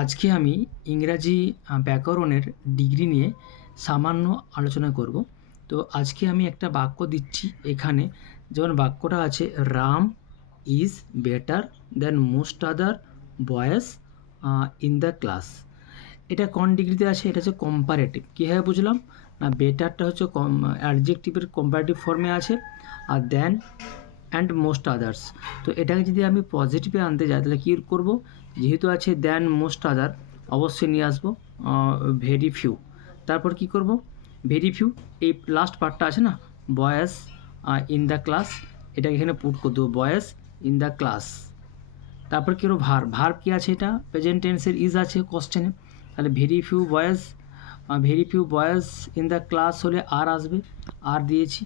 আজকে আমি ইংরাজি ব্যাকরণের ডিগ্রি নিয়ে সামান্য আলোচনা করব। তো আজকে আমি একটা বাক্য দিচ্ছি এখানে, যেমন বাক্যটা আছে Ram is better than most other boys in the class. এটা কোন ডিগ্রিতে আছে? এটা হচ্ছে কম্পারেটিভ। কীভাবে বুঝলাম না, বেটারটা হচ্ছে অ্যাডজেক্টিভের কম্পারেটিভ ফর্মে আছে, আর দেন অ্যান্ড মোস্ট আদার্স। তো এটাকে যদি আমি পজিটিভে আনতে যাই তাহলে কী করব? যেহেতু আছে দ্যান মোস্ট আদার, অবশ্যই নিয়ে আসবো ভেরি ফিউ। তারপর কি করব? ভেরি ফিউ, এই লাস্ট পার্টটা আছে না, বয়েজ ইন দ্য ক্লাস, এটাকে এখানে পুট করে দেবো, বয়েজ ইন দ্য ক্লাস। তারপর কী করবো? ভার্ব কী আছে? এটা প্রেজেন্ট টেন্সের ইজ আছে কোশ্চেনে, তাহলে very few boys in the class হলে আর আসবে, আর দিয়েছি।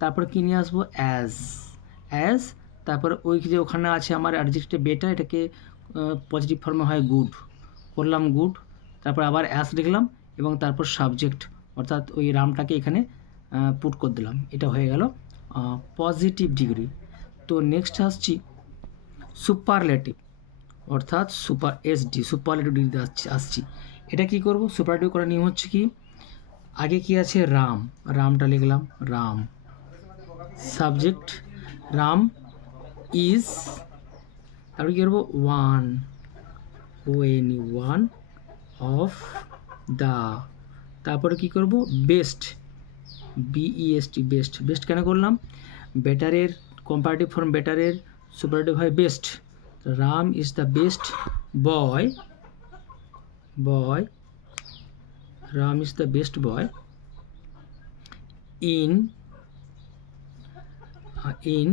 তারপর কী নিয়ে আসবো? অ্যাজ। তারপর ওই যে ওখানে আছে আমার অ্যাডজেক্টিভ বেটার, এটাকে পজিটিভ ফর্মে হয় গুড, করলাম গুড। তারপর আবার অ্যাজ লিখলাম এবং তারপর সাবজেক্ট, অর্থাৎ ওই রামটাকে এখানে পুট করে দিলাম। এটা হয়ে গেল পজিটিভ ডিগ্রি। তো নেক্সট আসছি সুপারলেটিভ, অর্থাৎ সুপারলেটিভ ডিগ্রিতে আসছি। এটা কি করব? সুপারলেটিভ করার নিয়ম হচ্ছে কি, আগে কি আছে? রামটা লিখলাম, রাম, সাবজেক্ট রাম ইজ, তারপরে কী করবো? ওয়ান অফ দ্য, তারপরে কী করব? বেস্ট, বিইএসটি, বেস্ট কেন করলাম? বেটারের কম্পারেটিভ ফর্ম, বেটারের সুপারলেটিভ হয় best. Ram is the best boy, Ram is the best boy in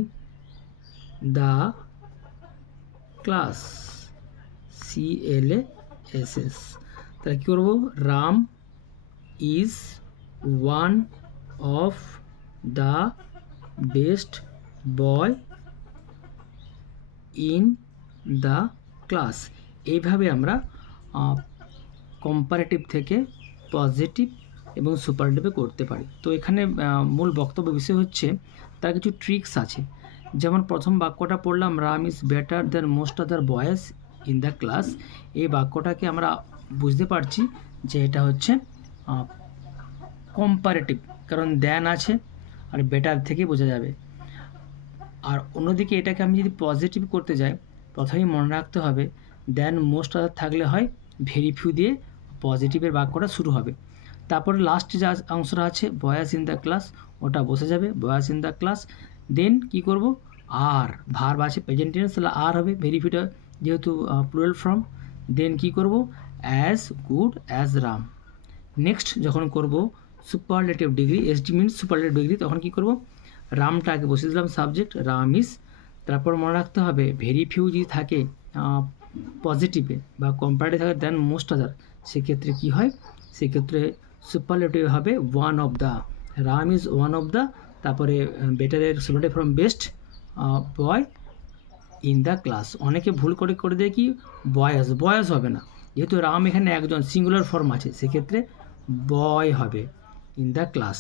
the class, CLASS। তাহলে কী করবো? Ram is one of the best boy in the class. এইভাবে আমরা comparative থেকে পজিটিভ এবং সুপারলেটিভে করতে পারি। তো এখানে মূল বক্তব্য বিষয় হচ্ছে তার কিছু ট্রিক্স আছে। যেমন প্রথম বাক্যটা পড়লাম, Ram is better than most other boys in the class. এই বাক্যটাকে আমরা বুঝতে পারছি যে এটা হচ্ছে কম্পারেটিভ, কারণ দ্যান আছে আর বেটার থেকে বোঝা যাবে। আর অন্যদিকে এটাকে আমি যদি পজিটিভ করতে যাই, প্রথমেই মনে রাখতে হবে দ্যান মোস্ট আদার থাকলে হয় ভেরি ফিউ দিয়ে পজিটিভের বাক্যটা শুরু হবে। তারপরে লাস্টে যা অংশটা আছে বয়েজ ইন দ্য ক্লাস, ওটা বসে যাবে, বয়েজ ইন দ্য ক্লাস। দেন কি করব? আর ভার্ব আছে প্রেজেন্ট টেন্স, তাহলে আর হবে, ভেরি ফিউটা যেহেতু প্লুরাল ফর্ম। দেন কি করব? As good as Ram. Next যখন করব superlative degree, SD means superlative degree, তখন কি করব? রামটাকে বসিয়ে দিলাম সাবজেক্ট, রাম ইজ। তারপর মনে রাখতে হবে ভেরি ফিউ যদি থাকে পজিটিভে বা কম্পারেটিভ থাকে দেন মোস্ট আদার, সেক্ষেত্রে কী হয়? সেক্ষেত্রে সুপারলেটিভ হবে one of the, Ram is one of the. তারপরে বেটারের superlative from best boy in the class. অনেকে ভুল করে দেয় কি, বয়েজ হবে না, যেহেতু রাম এখানে একজন, সিঙ্গুলার ফর্ম আছে, সেক্ষেত্রে বয় হবে ইন দ্য ক্লাস।